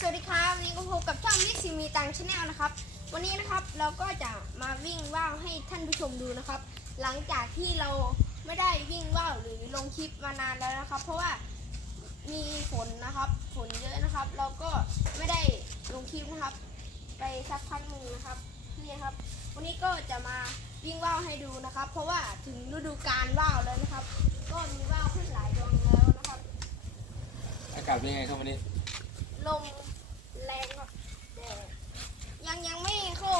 สวัสดีครับวันนี้ก็พบกับช่องลิซีมีตังชาแนลนะครับ วันนี้นะครับเราก็จะมาวิ่งว่าวให้ท่านผู้ชมดูนะครับ หลังจากที่เราไม่ได้วิ่งว่าวหรือลงคลิปมานานแล้วนะครับ เพราะว่ามีฝนนะครับฝนเยอะนะครับ เราก็ไม่ได้ลงคลิปนะครับ ไปสักพักหนึ่งนะครับนี่ครับ วันนี้ก็จะมาวิ่งว่าวให้ดูนะครับ เพราะว่าถึงฤดูกาลว่าวแล้วนะครับ ก็มีว่าวขึ้นหลายดวงแล้วนะครับ อากาศเป็นยังไงครับวันนี้ลมแรงครับแต่ยังยังไม่เข้า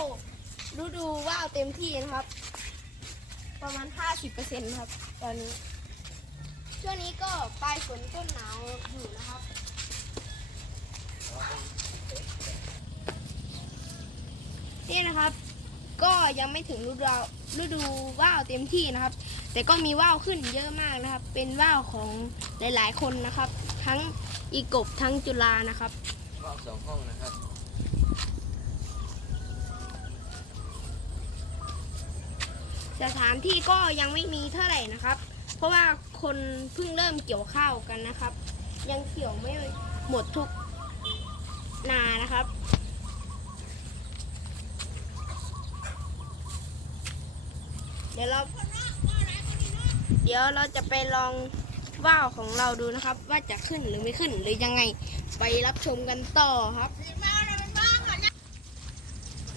ฤดูว่าวเต็มที่นะครับ ประมาณ 50%ครับ ตอนนี้ ช่วงนี้ก็ปลายฝนต้นหนาวอยู่นะครับนี่นะครับ ก็ยังไม่ถึงฤดูฤดูว่าวเต็มที่นะครับ แต่ก็มีว่าวขึ้นเยอะมากนะครับ เป็นว่าวของหลาย ๆ คนนะครับ ทั้งอีกบทั้งจุฬานะครับรอบสองห้องนะครับ สถานที่ก็ยังไม่มีเท่าไหร่นะครับ เพราะว่าคนเพิ่งเริ่มเกี่ยวข้าวกันนะครับ ยังเกี่ยวไม่หมดทุกนานะครับเดี๋ยวเราเดี๋ยวเราจะไปลองว่าวของเราดูนะครับ ว่าจะขึ้นหรือไม่ขึ้นหรือยังไงไปรับชมกันต่อครับ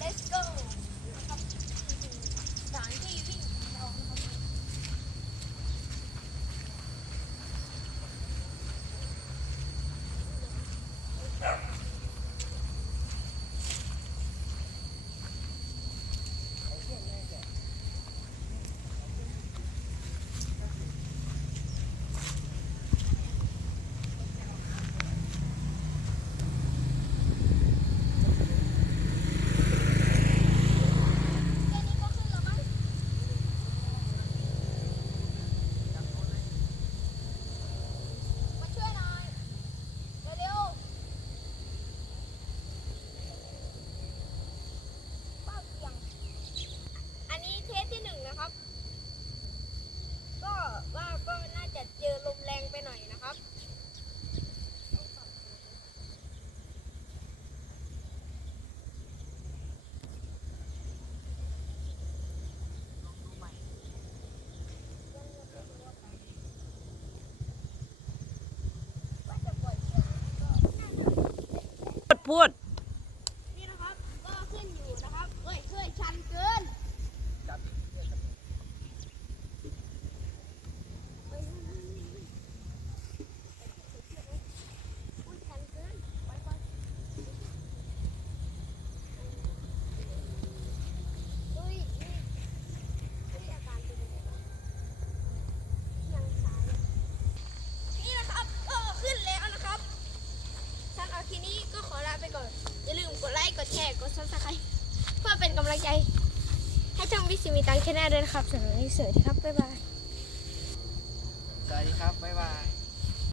Let's go นะครับสถานที่วิ่งของเรานะครับ มาช่วยหน่อย เร็วๆป้าเพียง อันนี้เทสที่หนึ่งนะครับ ก็ว่าก็น่าจะเจอลมแรงไปหน่อยนะครับ ว่าจะปล่อยเชือกก็น่าจะ พูดพูด นี่นะครับ ก็ขึ้นอยู่นะครับเอ้ยเฮ้ยชันเกินเฮ้ยเฮ้ยเฮ้ยเฮ้ยเฮ้ยอุ๊ยชันเกินไปไปเฮ้ยเฮ้ยเฮ้ยอาการเป็นยังไงบ้างยังสายอยู่นี่นะครับก็ขึ้นแล้วนะครับ สำหรับคลิปนี้ก็ขอลาไปก่อน อย่าลืมกดไลค์ กด แชร์กดซับสไครต์เพื่อเป็นกำลังใจ ให้ช่องวิสิมีตังค์แค่แน่ด้วยนะครับสำหรับวันนี้สวัสดีครับ บ๊ายบาย สวัสดีครับ บ๊ายบาย